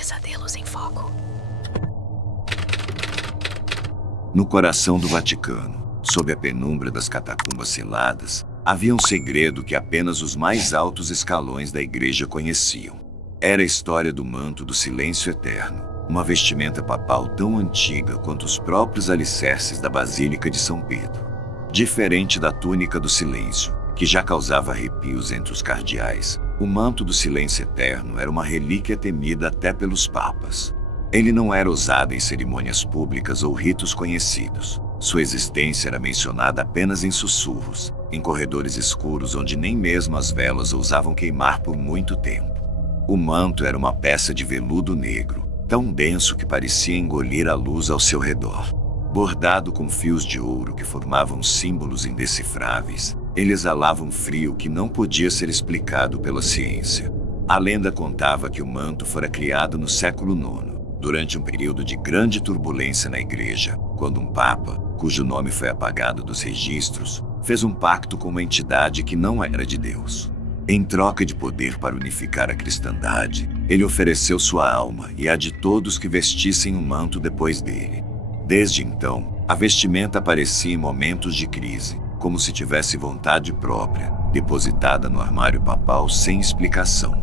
Pesadelos em Foco. No coração do Vaticano, sob a penumbra das catacumbas seladas, havia um segredo que apenas os mais altos escalões da igreja conheciam. Era a história do manto do silêncio eterno, uma vestimenta papal tão antiga quanto os próprios alicerces da Basílica de São Pedro. Diferente da túnica do silêncio, que já causava arrepios entre os cardeais, o manto do silêncio eterno era uma relíquia temida até pelos papas. Ele não era usado em cerimônias públicas ou ritos conhecidos. Sua existência era mencionada apenas em sussurros, em corredores escuros onde nem mesmo as velas ousavam queimar por muito tempo. O manto era uma peça de veludo negro, tão denso que parecia engolir a luz ao seu redor. Bordado com fios de ouro que formavam símbolos indecifráveis, ele exalava um frio que não podia ser explicado pela ciência. A lenda contava que o manto fora criado no século IX, durante um período de grande turbulência na igreja, quando um papa, cujo nome foi apagado dos registros, fez um pacto com uma entidade que não era de Deus. Em troca de poder para unificar a cristandade, ele ofereceu sua alma e a de todos que vestissem o manto depois dele. Desde então, a vestimenta aparecia em momentos de crise, como se tivesse vontade própria, depositada no armário papal sem explicação.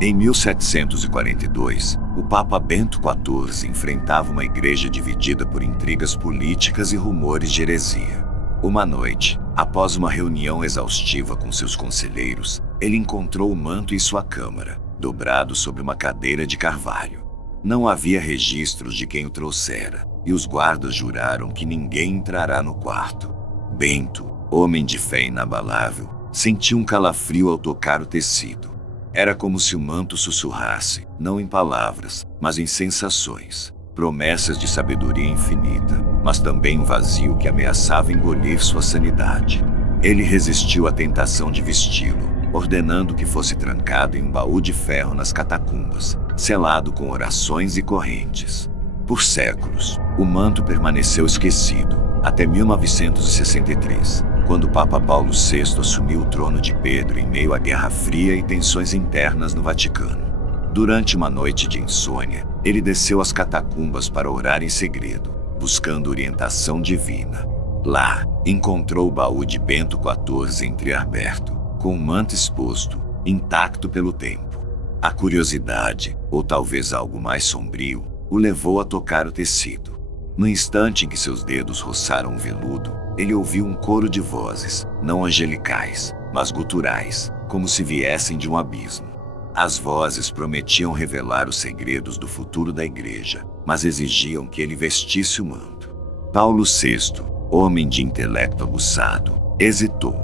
Em 1742, o Papa Bento XIV enfrentava uma igreja dividida por intrigas políticas e rumores de heresia. Uma noite, após uma reunião exaustiva com seus conselheiros, ele encontrou o manto em sua câmara, dobrado sobre uma cadeira de carvalho. Não havia registros de quem o trouxera, e os guardas juraram que ninguém entrará no quarto. Bento, homem de fé inabalável, sentiu um calafrio ao tocar o tecido. Era como se o manto sussurrasse, não em palavras, mas em sensações, promessas de sabedoria infinita, mas também um vazio que ameaçava engolir sua sanidade. Ele resistiu à tentação de vesti-lo, ordenando que fosse trancado em um baú de ferro nas catacumbas, selado com orações e correntes. Por séculos, o manto permaneceu esquecido, até 1963. Quando o Papa Paulo VI assumiu o trono de Pedro em meio à Guerra Fria e tensões internas no Vaticano. Durante uma noite de insônia, ele desceu às catacumbas para orar em segredo, buscando orientação divina. Lá, encontrou o baú de Bento XIV entreaberto, com o manto exposto, intacto pelo tempo. A curiosidade, ou talvez algo mais sombrio, o levou a tocar o tecido. No instante em que seus dedos roçaram o veludo, ele ouviu um coro de vozes, não angelicais, mas guturais, como se viessem de um abismo. As vozes prometiam revelar os segredos do futuro da igreja, mas exigiam que ele vestisse o manto. Paulo VI, homem de intelecto aguçado, hesitou,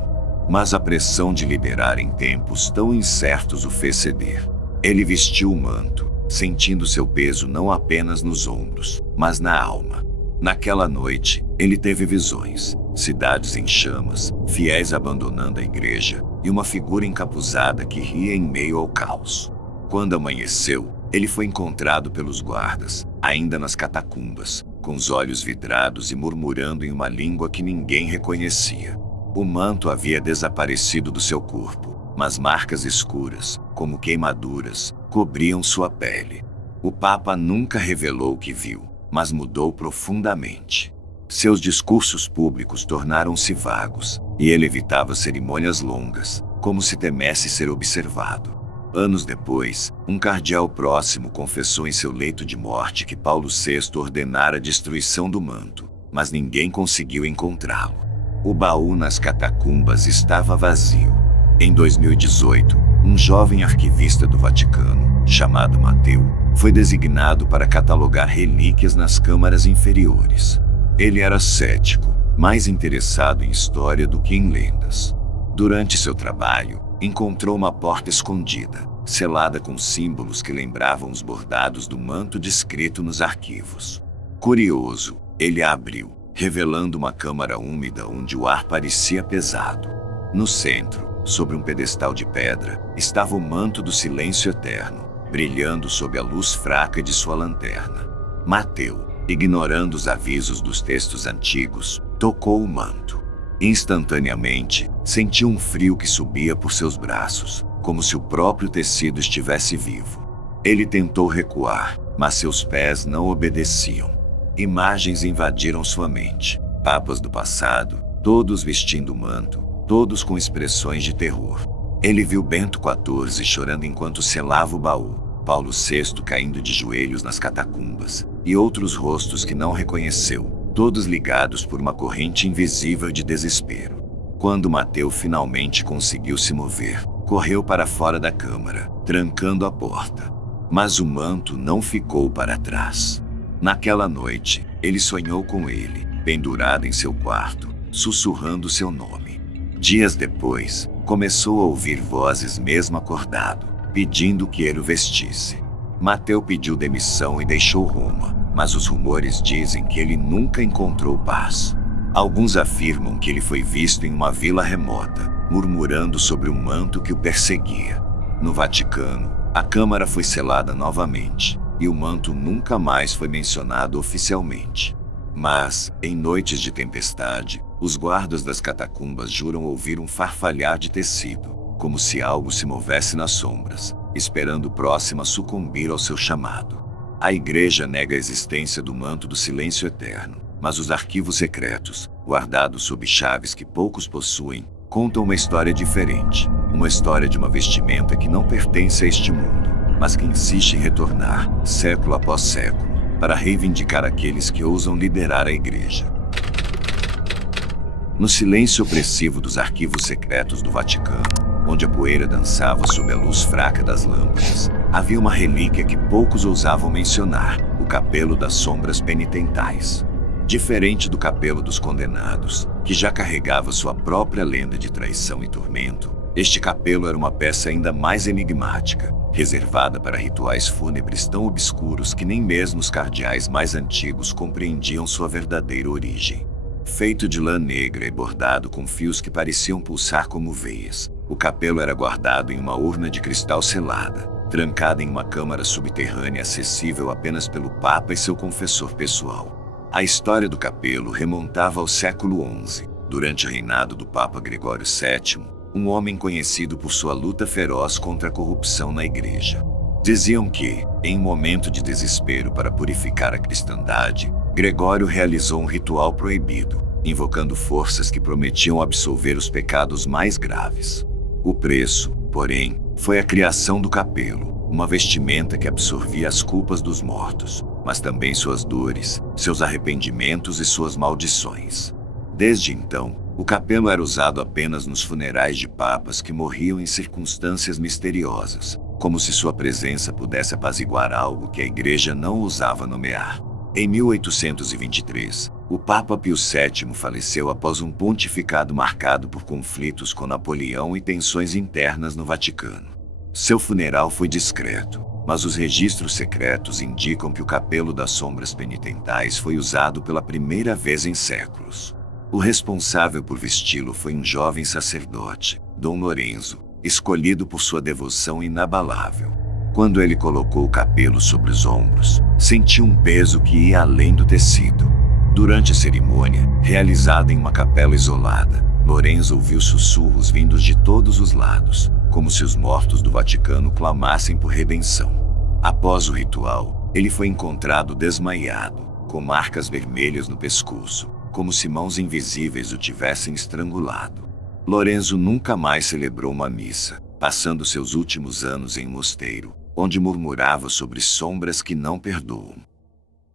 mas a pressão de liderar em tempos tão incertos o fez ceder. Ele vestiu o manto, sentindo seu peso não apenas nos ombros, mas na alma. Naquela noite, ele teve visões, cidades em chamas, fiéis abandonando a igreja, e uma figura encapuzada que ria em meio ao caos. Quando amanheceu, ele foi encontrado pelos guardas, ainda nas catacumbas, com os olhos vidrados e murmurando em uma língua que ninguém reconhecia. O manto havia desaparecido do seu corpo, mas marcas escuras, como queimaduras, cobriam sua pele. O Papa nunca revelou o que viu, mas mudou profundamente. Seus discursos públicos tornaram-se vagos, e ele evitava cerimônias longas, como se temesse ser observado. Anos depois, um cardeal próximo confessou em seu leito de morte que Paulo VI ordenara a destruição do manto, mas ninguém conseguiu encontrá-lo. O baú nas catacumbas estava vazio. Em 2018, um jovem arquivista do Vaticano, chamado Mateu, foi designado para catalogar relíquias nas câmaras inferiores. Ele era cético, mais interessado em história do que em lendas. Durante seu trabalho, encontrou uma porta escondida, selada com símbolos que lembravam os bordados do manto descrito nos arquivos. Curioso, ele a abriu, revelando uma câmara úmida onde o ar parecia pesado. No centro, sobre um pedestal de pedra, estava o manto do silêncio eterno, brilhando sob a luz fraca de sua lanterna. Mateu, ignorando os avisos dos textos antigos, tocou o manto. Instantaneamente, sentiu um frio que subia por seus braços, como se o próprio tecido estivesse vivo. Ele tentou recuar, mas seus pés não obedeciam. Imagens invadiram sua mente. Papas do passado, todos vestindo manto, todos com expressões de terror. Ele viu Bento XIV chorando enquanto selava o baú, Paulo VI caindo de joelhos nas catacumbas, e outros rostos que não reconheceu, todos ligados por uma corrente invisível de desespero. Quando Mateu finalmente conseguiu se mover, correu para fora da câmara, trancando a porta. Mas o manto não ficou para trás. Naquela noite, ele sonhou com ele, pendurado em seu quarto, sussurrando seu nome. Dias depois, começou a ouvir vozes mesmo acordado, pedindo que ele o vestisse. Mateu pediu demissão e deixou Roma, mas os rumores dizem que ele nunca encontrou paz. Alguns afirmam que ele foi visto em uma vila remota, murmurando sobre um manto que o perseguia. No Vaticano, a câmara foi selada novamente, e o manto nunca mais foi mencionado oficialmente. Mas, em noites de tempestade, os guardas das catacumbas juram ouvir um farfalhar de tecido, como se algo se movesse nas sombras, esperando o próximo a sucumbir ao seu chamado. A igreja nega a existência do manto do silêncio eterno, mas os arquivos secretos, guardados sob chaves que poucos possuem, contam uma história diferente, uma história de uma vestimenta que não pertence a este mundo, mas que insiste em retornar, século após século, para reivindicar aqueles que ousam liderar a igreja. No silêncio opressivo dos arquivos secretos do Vaticano, onde a poeira dançava sob a luz fraca das lâmpadas, havia uma relíquia que poucos ousavam mencionar, o capelo das sombras penitentais. Diferente do capelo dos condenados, que já carregava sua própria lenda de traição e tormento, este capelo era uma peça ainda mais enigmática, reservada para rituais fúnebres tão obscuros que nem mesmo os cardeais mais antigos compreendiam sua verdadeira origem. Feito de lã negra e bordado com fios que pareciam pulsar como veias, o capelo era guardado em uma urna de cristal selada, trancada em uma câmara subterrânea acessível apenas pelo Papa e seu confessor pessoal. A história do capelo remontava ao século XI, durante o reinado do Papa Gregório VII, um homem conhecido por sua luta feroz contra a corrupção na igreja. Diziam que, em um momento de desespero para purificar a cristandade, Gregório realizou um ritual proibido, invocando forças que prometiam absolver os pecados mais graves. O preço, porém, foi a criação do capelo, uma vestimenta que absorvia as culpas dos mortos, mas também suas dores, seus arrependimentos e suas maldições. Desde então, o capelo era usado apenas nos funerais de papas que morriam em circunstâncias misteriosas, como se sua presença pudesse apaziguar algo que a igreja não ousava nomear. Em 1823, o Papa Pio VII faleceu após um pontificado marcado por conflitos com Napoleão e tensões internas no Vaticano. Seu funeral foi discreto, mas os registros secretos indicam que o capelo das sombras penitentais foi usado pela primeira vez em séculos. O responsável por vesti-lo foi um jovem sacerdote, Dom Lorenzo, escolhido por sua devoção inabalável. Quando ele colocou o capelo sobre os ombros, sentiu um peso que ia além do tecido. Durante a cerimônia, realizada em uma capela isolada, Lorenzo ouviu sussurros vindos de todos os lados, como se os mortos do Vaticano clamassem por redenção. Após o ritual, ele foi encontrado desmaiado, com marcas vermelhas no pescoço, como se mãos invisíveis o tivessem estrangulado. Lorenzo nunca mais celebrou uma missa, passando seus últimos anos em um mosteiro, onde murmurava sobre sombras que não perdoam.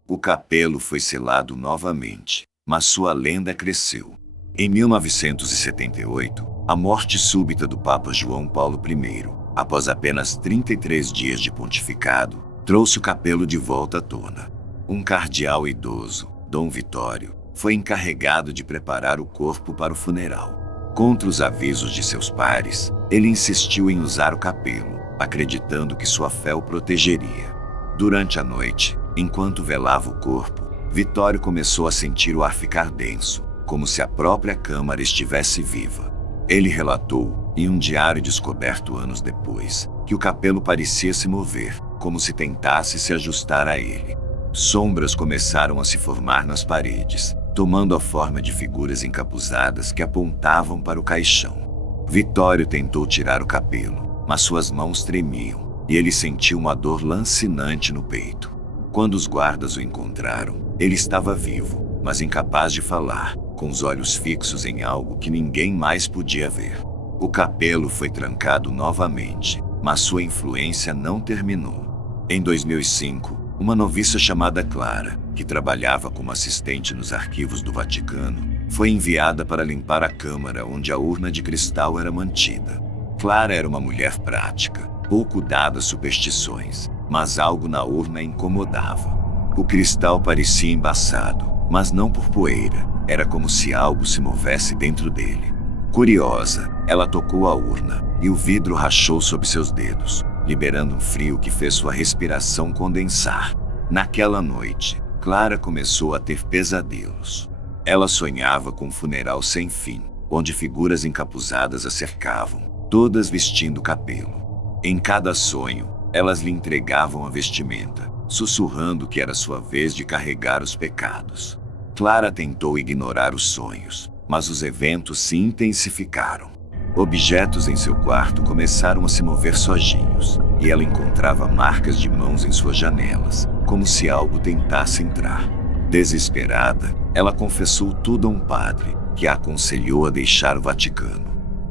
O capelo foi selado novamente, mas sua lenda cresceu. Em 1978, a morte súbita do Papa João Paulo I, após apenas 33 dias de pontificado, trouxe o capelo de volta à tona. Um cardeal idoso, Dom Vitório, foi encarregado de preparar o corpo para o funeral. Contra os avisos de seus pares, ele insistiu em usar o capelo, acreditando que sua fé o protegeria. Durante a noite, enquanto velava o corpo, Vitório começou a sentir o ar ficar denso, como se a própria câmara estivesse viva. Ele relatou, em um diário descoberto anos depois, que o capelo parecia se mover, como se tentasse se ajustar a ele. Sombras começaram a se formar nas paredes, tomando a forma de figuras encapuzadas que apontavam para o caixão. Vitório tentou tirar o capelo, mas suas mãos tremiam, e ele sentiu uma dor lancinante no peito. Quando os guardas o encontraram, ele estava vivo, mas incapaz de falar, com os olhos fixos em algo que ninguém mais podia ver. O capelo foi trancado novamente, mas sua influência não terminou. Em 2005, uma noviça chamada Clara, que trabalhava como assistente nos arquivos do Vaticano, foi enviada para limpar a câmara onde a urna de cristal era mantida. Clara era uma mulher prática, pouco dada a superstições, mas algo na urna a incomodava. O cristal parecia embaçado, mas não por poeira, era como se algo se movesse dentro dele. Curiosa, ela tocou a urna, e o vidro rachou sob seus dedos, liberando um frio que fez sua respiração condensar. Naquela noite, Clara começou a ter pesadelos. Ela sonhava com um funeral sem fim, onde figuras encapuzadas a cercavam, todas vestindo capelo. Em cada sonho, elas lhe entregavam a vestimenta, sussurrando que era sua vez de carregar os pecados. Clara tentou ignorar os sonhos, mas os eventos se intensificaram. Objetos em seu quarto começaram a se mover sozinhos, e ela encontrava marcas de mãos em suas janelas, como se algo tentasse entrar. Desesperada, ela confessou tudo a um padre, que a aconselhou a deixar o Vaticano.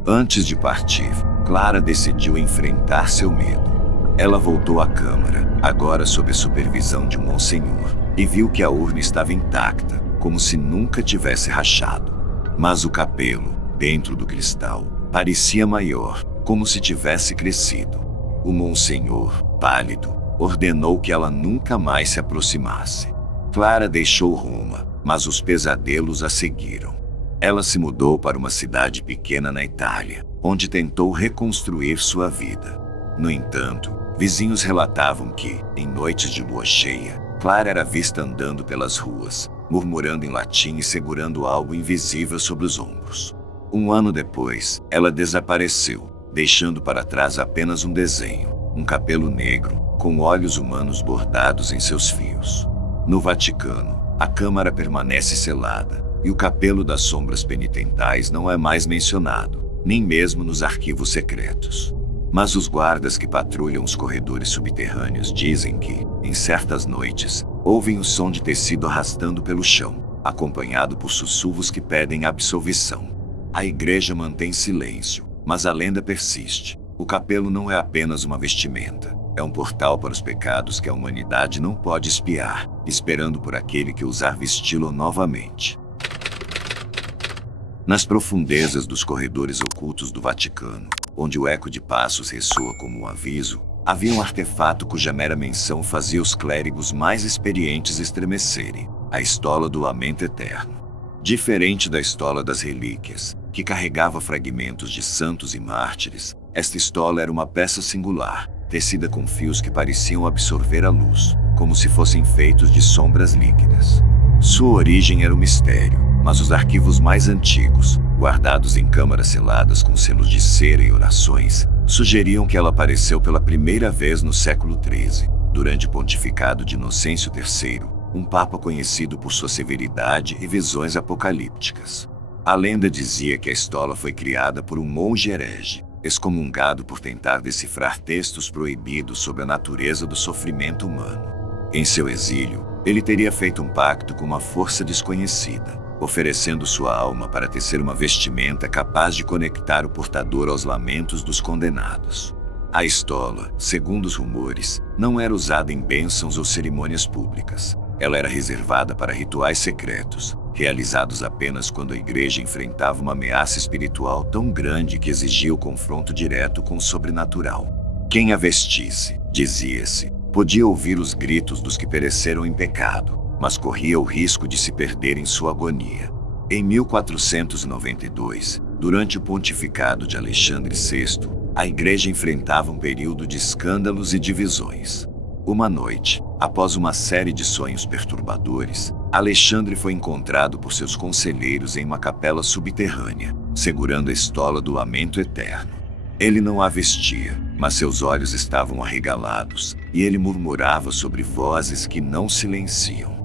Antes de partir, Clara decidiu enfrentar seu medo. Ela voltou à câmara, agora sob a supervisão de um monsenhor, e viu que a urna estava intacta, como se nunca tivesse rachado. Mas o capelo, dentro do cristal, parecia maior, como se tivesse crescido. O monsenhor, pálido, ordenou que ela nunca mais se aproximasse. Clara deixou Roma, mas os pesadelos a seguiram. Ela se mudou para uma cidade pequena na Itália, onde tentou reconstruir sua vida. No entanto, vizinhos relatavam que, em noites de lua cheia, Clara era vista andando pelas ruas, murmurando em latim e segurando algo invisível sobre os ombros. Um ano depois, ela desapareceu, deixando para trás apenas um desenho, um capelo negro, com olhos humanos bordados em seus fios. No Vaticano, a câmara permanece selada, e o capelo das sombras penitentais não é mais mencionado, nem mesmo nos arquivos secretos. Mas os guardas que patrulham os corredores subterrâneos dizem que, em certas noites, ouvem o som de tecido arrastando pelo chão, acompanhado por sussurros que pedem absolvição. A igreja mantém silêncio, mas a lenda persiste. O capelo não é apenas uma vestimenta, é um portal para os pecados que a humanidade não pode espiar, esperando por aquele que ousar vesti-lo novamente. Nas profundezas dos corredores ocultos do Vaticano, onde o eco de passos ressoa como um aviso, havia um artefato cuja mera menção fazia os clérigos mais experientes estremecerem: a estola do lamento eterno. Diferente da estola das relíquias, que carregava fragmentos de santos e mártires, esta estola era uma peça singular, tecida com fios que pareciam absorver a luz, como se fossem feitos de sombras líquidas. Sua origem era um mistério, mas os arquivos mais antigos, guardados em câmaras seladas com selos de cera e orações, sugeriam que ela apareceu pela primeira vez no século XIII, durante o pontificado de Inocêncio III, um papa conhecido por sua severidade e visões apocalípticas. A lenda dizia que a estola foi criada por um monge herege, excomungado por tentar decifrar textos proibidos sobre a natureza do sofrimento humano. Em seu exílio, ele teria feito um pacto com uma força desconhecida, oferecendo sua alma para tecer uma vestimenta capaz de conectar o portador aos lamentos dos condenados. A estola, segundo os rumores, não era usada em bênçãos ou cerimônias públicas. Ela era reservada para rituais secretos, realizados apenas quando a igreja enfrentava uma ameaça espiritual tão grande que exigia o confronto direto com o sobrenatural. Quem a vestisse, dizia-se, podia ouvir os gritos dos que pereceram em pecado, mas corria o risco de se perder em sua agonia. Em 1492, durante o pontificado de Alexandre VI, a igreja enfrentava um período de escândalos e divisões. Uma noite, após uma série de sonhos perturbadores, Alexandre foi encontrado por seus conselheiros em uma capela subterrânea, segurando a estola do lamento eterno. Ele não a vestia, mas seus olhos estavam arregalados, e ele murmurava sobre vozes que não silenciam.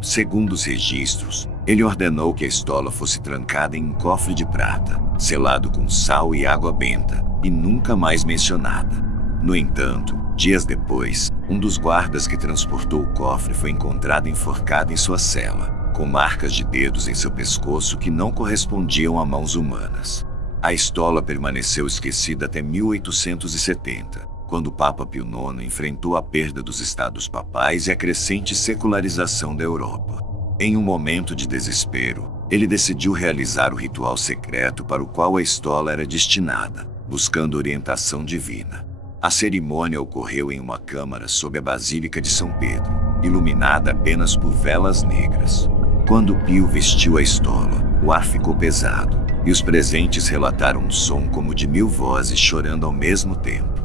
Segundo os registros, ele ordenou que a estola fosse trancada em um cofre de prata, selado com sal e água benta, e nunca mais mencionada. No entanto, dias depois, um dos guardas que transportou o cofre foi encontrado enforcado em sua cela, com marcas de dedos em seu pescoço que não correspondiam a mãos humanas. A estola permaneceu esquecida até 1870, quando o Papa Pio IX enfrentou a perda dos estados papais e a crescente secularização da Europa. Em um momento de desespero, ele decidiu realizar o ritual secreto para o qual a estola era destinada, buscando orientação divina. A cerimônia ocorreu em uma câmara sob a Basílica de São Pedro, iluminada apenas por velas negras. Quando Pio vestiu a estola, o ar ficou pesado, e os presentes relataram um som como de 1000 vozes chorando ao mesmo tempo.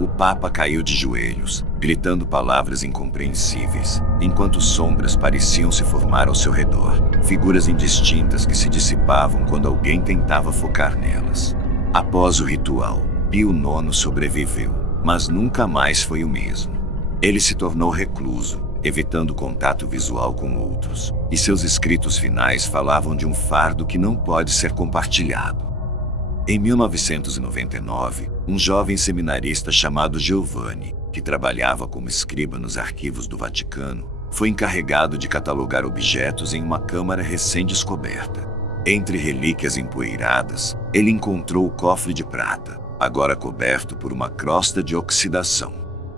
O Papa caiu de joelhos, gritando palavras incompreensíveis, enquanto sombras pareciam se formar ao seu redor, figuras indistintas que se dissipavam quando alguém tentava focar nelas. Após o ritual, Pio IX sobreviveu, mas nunca mais foi o mesmo. Ele se tornou recluso, evitando contato visual com outros, e seus escritos finais falavam de um fardo que não pode ser compartilhado. Em 1999, um jovem seminarista chamado Giovanni, que trabalhava como escriba nos arquivos do Vaticano, foi encarregado de catalogar objetos em uma câmara recém-descoberta. Entre relíquias empoeiradas, ele encontrou o cofre de prata, agora coberto por uma crosta de oxidação.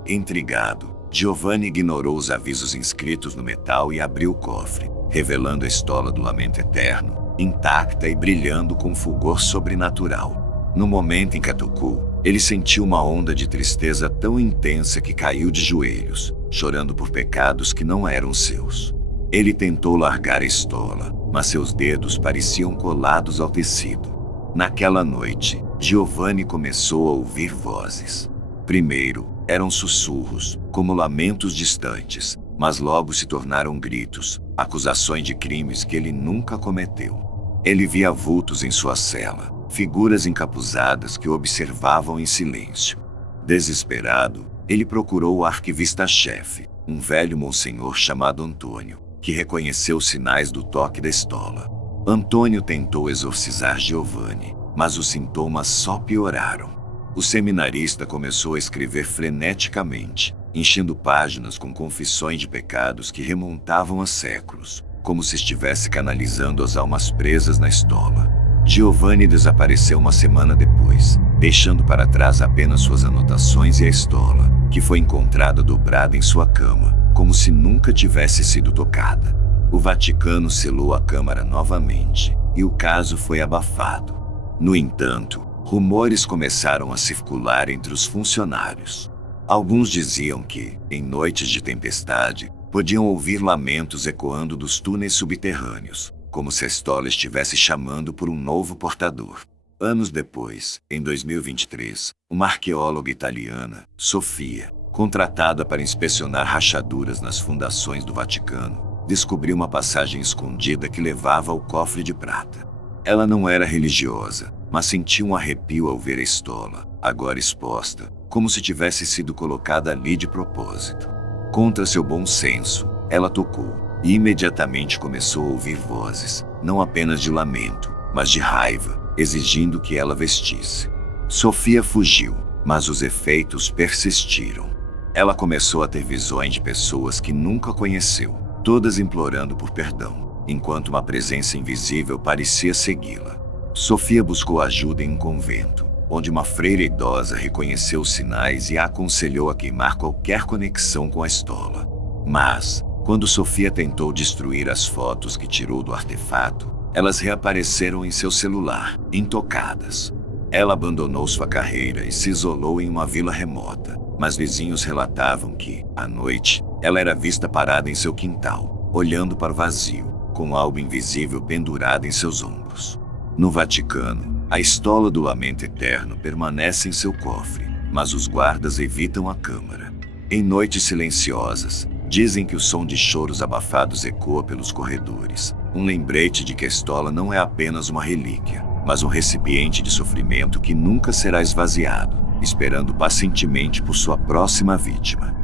Intrigado, Giovanni ignorou os avisos inscritos no metal e abriu o cofre, revelando a estola do Lamento Eterno, intacta e brilhando com fulgor sobrenatural. No momento em que a tocou, ele sentiu uma onda de tristeza tão intensa que caiu de joelhos, chorando por pecados que não eram seus. Ele tentou largar a estola, mas seus dedos pareciam colados ao tecido. Naquela noite, Giovanni começou a ouvir vozes. Primeiro, eram sussurros, como lamentos distantes, mas logo se tornaram gritos, acusações de crimes que ele nunca cometeu. Ele via vultos em sua cela, figuras encapuzadas que o observavam em silêncio. Desesperado, ele procurou o arquivista-chefe, um velho monsenhor chamado Antônio, que reconheceu os sinais do toque da estola. Antônio tentou exorcizar Giovanni, mas os sintomas só pioraram. O seminarista começou a escrever freneticamente, enchendo páginas com confissões de pecados que remontavam a séculos, como se estivesse canalizando as almas presas na estola. Giovanni desapareceu uma semana depois, deixando para trás apenas suas anotações e a estola, que foi encontrada dobrada em sua cama, como se nunca tivesse sido tocada. O Vaticano selou a câmara novamente, e o caso foi abafado. No entanto, rumores começaram a circular entre os funcionários. Alguns diziam que, em noites de tempestade, podiam ouvir lamentos ecoando dos túneis subterrâneos, como se a estola estivesse chamando por um novo portador. Anos depois, em 2023, uma arqueóloga italiana, Sofia, contratada para inspecionar rachaduras nas fundações do Vaticano, descobriu uma passagem escondida que levava ao cofre de prata. Ela não era religiosa, mas sentiu um arrepio ao ver a estola, agora exposta, como se tivesse sido colocada ali de propósito. Contra seu bom senso, ela tocou, e imediatamente começou a ouvir vozes, não apenas de lamento, mas de raiva, exigindo que ela vestisse. Sofia fugiu, mas os efeitos persistiram. Ela começou a ter visões de pessoas que nunca conheceu, todas implorando por perdão, enquanto uma presença invisível parecia segui-la. Sofia buscou ajuda em um convento, onde uma freira idosa reconheceu os sinais e a aconselhou a queimar qualquer conexão com a estola. Mas, quando Sofia tentou destruir as fotos que tirou do artefato, elas reapareceram em seu celular, intocadas. Ela abandonou sua carreira e se isolou em uma vila remota, mas vizinhos relatavam que, à noite, ela era vista parada em seu quintal, olhando para o vazio, com algo invisível pendurado em seus ombros. No Vaticano, a estola do Lamento Eterno permanece em seu cofre, mas os guardas evitam a câmara. Em noites silenciosas, dizem que o som de choros abafados ecoa pelos corredores, um lembrete de que a estola não é apenas uma relíquia, mas um recipiente de sofrimento que nunca será esvaziado, esperando pacientemente por sua próxima vítima.